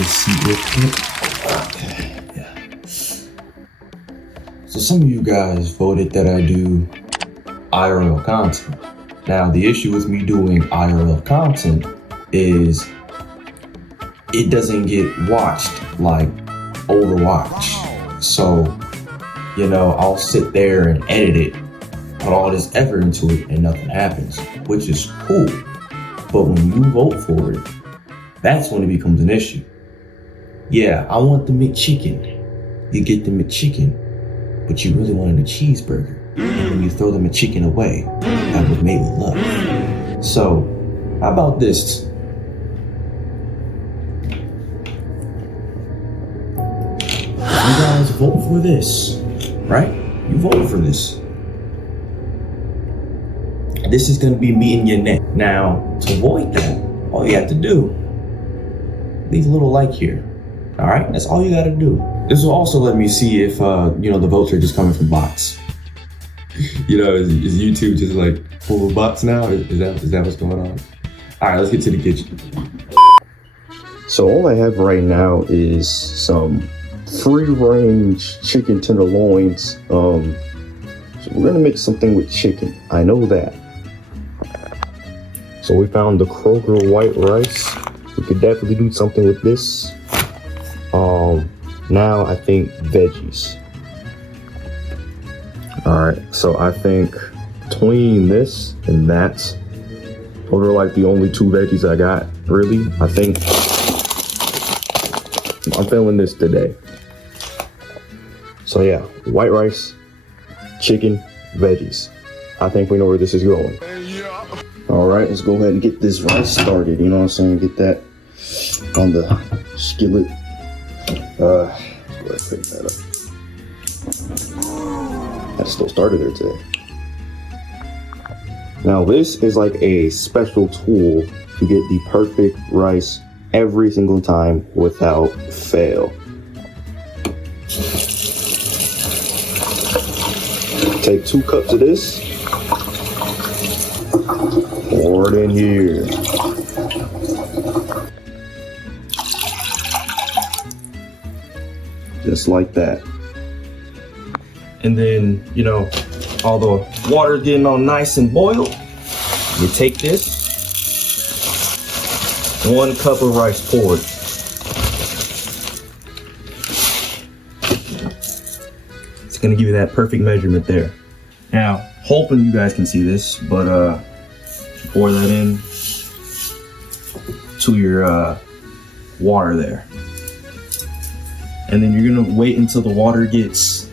this seat real quick. Okay, yeah. So some of you guys voted that I do IRL content. Now, the issue with me doing IRL content is it doesn't get watched like Overwatch. So, I'll sit there and edit it, put all this effort into it, and nothing happens, which is cool. But when you vote for it, that's when it becomes an issue. Yeah, I want the McChicken. You get the McChicken, but you really wanted a cheeseburger. And when you throw the McChicken away, that was made with love. So, how about this? You guys vote for this, right? You vote for this. This is gonna be me and your neck. Now, to avoid that, all you have to do, leave a little like here. All right, that's all you gotta do. This will also let me see if, the votes are just coming from bots. Is YouTube just like full of bots now? Is that what's going on? All right, let's get to the kitchen. So all I have right now is some free-range chicken tenderloins. So we're gonna make something with chicken. I know that. So we found the Kroger white rice. We could definitely do something with this. Now I think veggies. All right, so I think between this and that, those are like the only two veggies I got, really. I think I'm feeling this today. So yeah, white rice, chicken, veggies. I think we know where this is going. All right, let's go ahead and get this rice started. You know what I'm saying? Get that on the skillet. Let's go ahead and pick that up. I still started there today. Now this is like a special tool to get the perfect rice every single time without fail. Take 2 cups of this, pour it in here. Just like that. And then, all the water getting all nice and boiled, you take this, 1 cup of rice poured. It's gonna give you that perfect measurement there. Now, hoping you guys can see this, but pour that in to your water there. And then you're gonna wait until the water gets,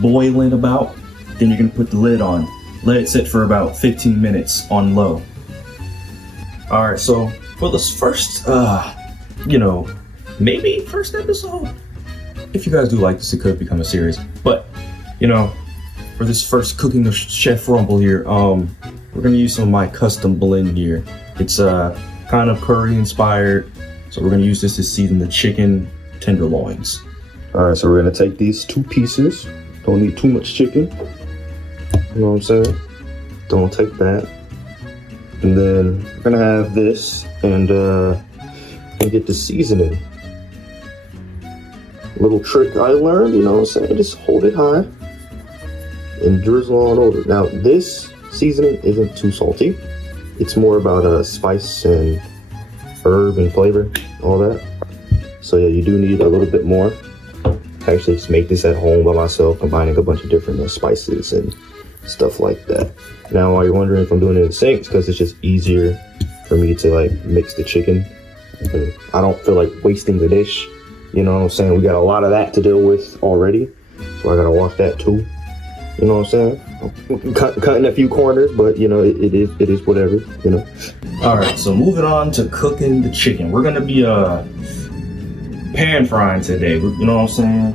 boiling about. Then you're gonna put the lid on. Let it sit for about 15 minutes on low. All right, so for this first, maybe first episode, if you guys do like this, it could become a series. But, for this first cooking of Chef Rumble here, we're gonna use some of my custom blend here. It's kind of curry inspired, so we're gonna use this to season the chicken tenderloins. All right, so we're gonna take these 2 pieces. Don't need too much chicken. You know what I'm saying? Don't take that. And then we're gonna have this and get the seasoning. Little trick I learned, you know what I'm saying? Just hold it high and drizzle on over. Now this seasoning isn't too salty. It's more about spice and herb and flavor, all that. So yeah, you do need a little bit more. I actually just make this at home by myself, combining a bunch of different spices and stuff like that. Now, while you're wondering if I'm doing it in sinks, because it's just easier for me to like mix the chicken. And I don't feel like wasting the dish. You know what I'm saying? We got a lot of that to deal with already, so I gotta wash that too. You know what I'm saying? Cutting a few corners, but it is whatever. All right, so moving on to cooking the chicken. We're gonna be pan frying today. You know what I'm saying?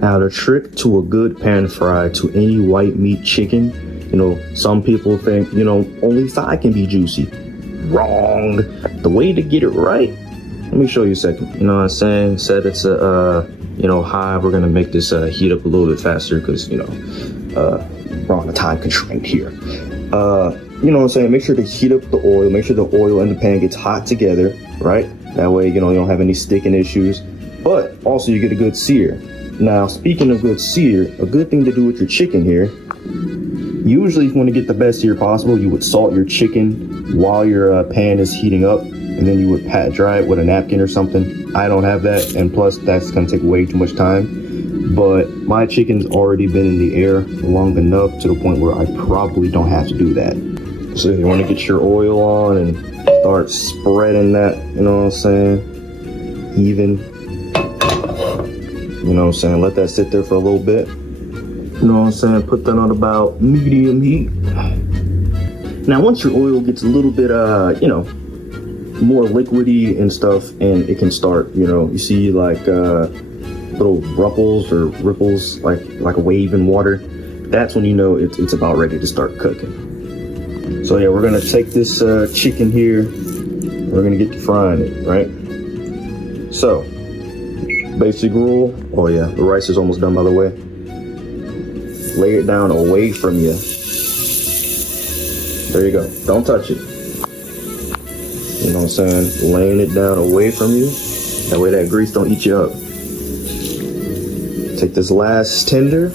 Now the trick to a good pan fry to any white meat chicken, some people think, only thigh can be juicy. Wrong. The way to get it right, let me show you a second. You know what I'm saying? Said it's a high. We're gonna make this heat up a little bit faster because we're on a time constraint here. you know what I'm saying, make sure to heat up the oil, make sure the oil and the pan gets hot together, right? That way, you don't have any sticking issues, but also you get a good sear. Now, speaking of good sear, a good thing to do with your chicken here, usually if you want to get the best sear possible, you would salt your chicken while your pan is heating up, and then you would pat dry it with a napkin or something. I don't have that, and plus that's gonna take way too much time. But my chicken's already been in the air long enough to the point where I probably don't have to do that. So you want to get your oil on and start spreading that, you know what I'm saying, even. You know what I'm saying, let that sit there for a little bit. You know what I'm saying, put that on about medium heat. Now once your oil gets a little bit, more liquidy and stuff, and it can start, you see like little ruffles or ripples, like a wave in water, that's when you know it's about ready to start cooking. So yeah, we're gonna take this chicken here, we're gonna get to frying it, right? So, basic rule, oh yeah, the rice is almost done by the way. Lay it down away from you. There you go, don't touch it. You know what I'm saying? Laying it down away from you, that way that grease don't eat you up. Take this last tender,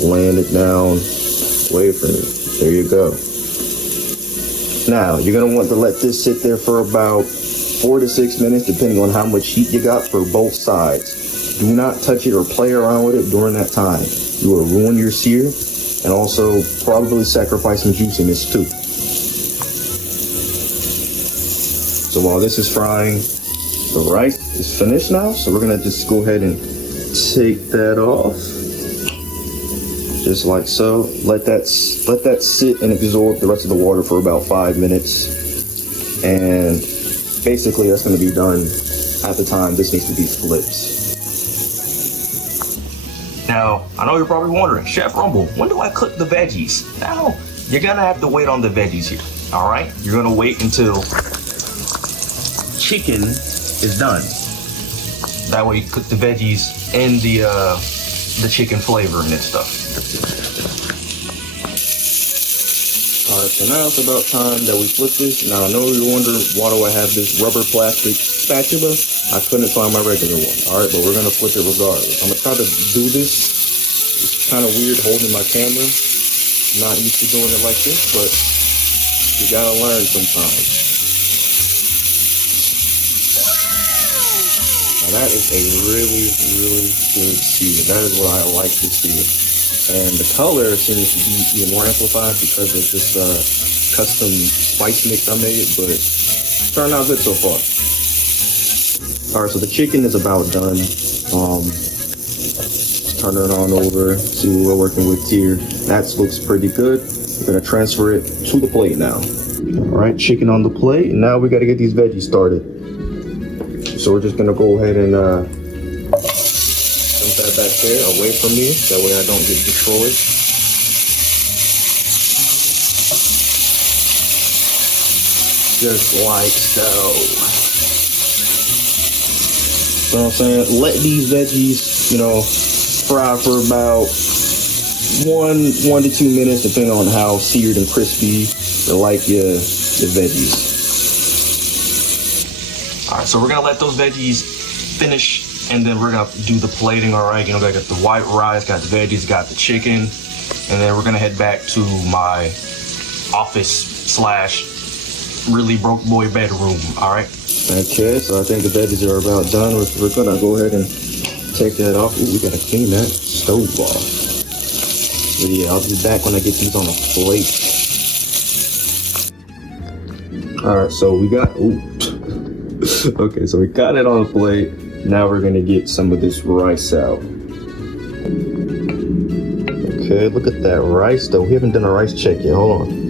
laying it down away from you. There you go. Now, you're gonna want to let this sit there for about 4 to 6 minutes, depending on how much heat you got for both sides. Do not touch it or play around with it during that time. You will ruin your sear and also probably sacrifice some juiciness too. So while this is frying, the rice is finished now. So we're gonna just go ahead and take that off. Just like so. Let that sit and absorb the rest of the water for about 5 minutes. And basically that's gonna be done at the time this needs to be flipped. Now, I know you're probably wondering, Chef Rumble, when do I cook the veggies? Now, you're gonna have to wait on the veggies here, all right? You're gonna wait until chicken is done. That way you cook the veggies and the chicken flavoring and stuff. All right, so now it's about time that we flip this. Now I know you're wondering, why do I have this rubber plastic spatula? I couldn't find my regular one. All right, but we're gonna flip it regardless. I'm gonna try to do this. It's kind of weird holding my camera. Not used to doing it like this, but you gotta learn sometimes. Now that is a really, really good sear. That is what I like to see. And the color seems to be even more amplified because of this custom spice mix I made, but it's turned out good so far. All right, so the chicken is about done. Turn it on over, see what we're working with here. That looks pretty good. We're gonna transfer it to the plate now. All right, chicken on the plate. Now we gotta get these veggies started. So we're just gonna go ahead and dump that back there away from me. That way I don't get destroyed. Just like so. You know what I'm saying? Let these veggies, fry for about 1 to 2 minutes, depending on how seared and crispy you like your veggies. All right, so we're gonna let those veggies finish, and then we're gonna do the plating. All right, I got the white rice, got the veggies, got the chicken, and then we're gonna head back to my office / really broke boy bedroom. All right. Okay, so I think the veggies are about done. We're gonna go ahead and take that off. Ooh, we gotta clean that stove off. But yeah, I'll be back when I get these on a plate. All right, so we got. Okay, so we got it on the plate. Now we're gonna get some of this rice out. Okay, look at that rice though. We haven't done a rice check yet. Hold on.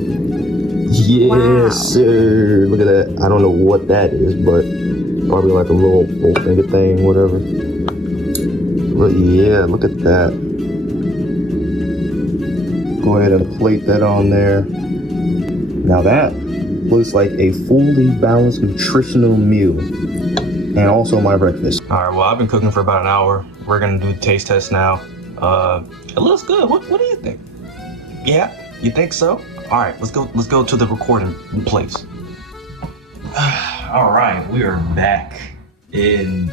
Yes, wow. Sir. Look at that. I don't know what that is, but probably like a little finger thing, whatever. But yeah, look at that. Go ahead and plate that on there. Now that looks like a fully balanced nutritional meal. And also my breakfast. All right, well, I've been cooking for about an hour. We're gonna do the taste test now. It looks good. What do you think? Yeah, you think so? All right, let's go to the recording place. All right, we are back in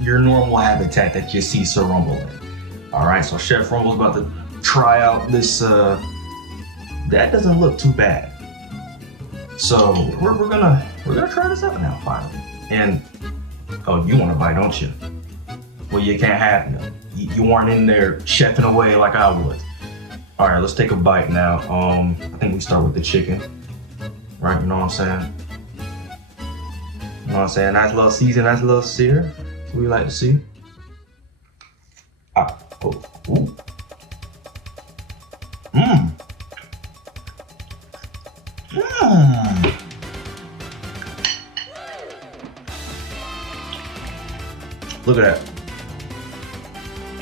your normal habitat that you see Sir Rumble in. All right, so Chef Rumble's about to try out this. That doesn't look too bad. So we're gonna try this out now finally. And oh, you want to bite, don't you? Well, you can't have them. You weren't in there chefing away like I was. All right, let's take a bite now. I think we start with the chicken, right? You know what I'm saying? You know what I'm saying? Nice little season, nice little sear. That's what we like to see. Ah, oh, ooh. Mmm. Mmm. Look at that.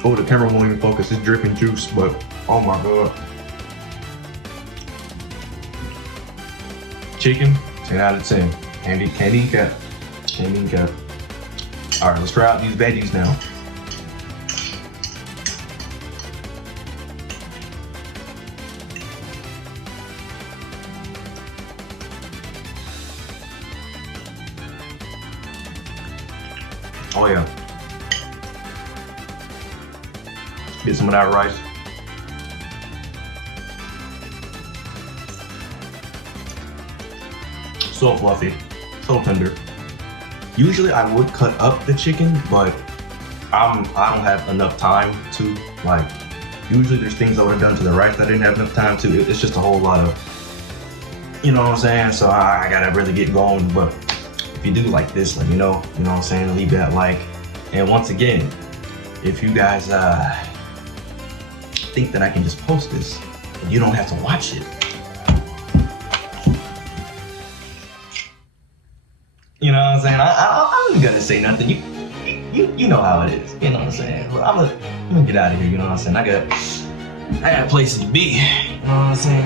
Oh, the camera won't even focus. It's dripping juice, but oh my god. Chicken, 10 out of 10. Candy cat. All right, let's try out these veggies now. Oh yeah. Get some of that rice. So fluffy, so tender. Usually I would cut up the chicken, but I don't have enough time to, like, usually there's things I would have done to the rice that I didn't have enough time to. It's just a whole lot of, you know what I'm saying? So I gotta really get going, but if you do like this, let me know, you know what I'm saying? Leave that like. And once again, if you guys think that I can just post this, you don't have to watch it. You know what I'm saying? I'm gonna say nothing. You know how it is. You know what I'm saying? I'm gonna get out of here. You know what I'm saying? I got places to be. You know what I'm saying?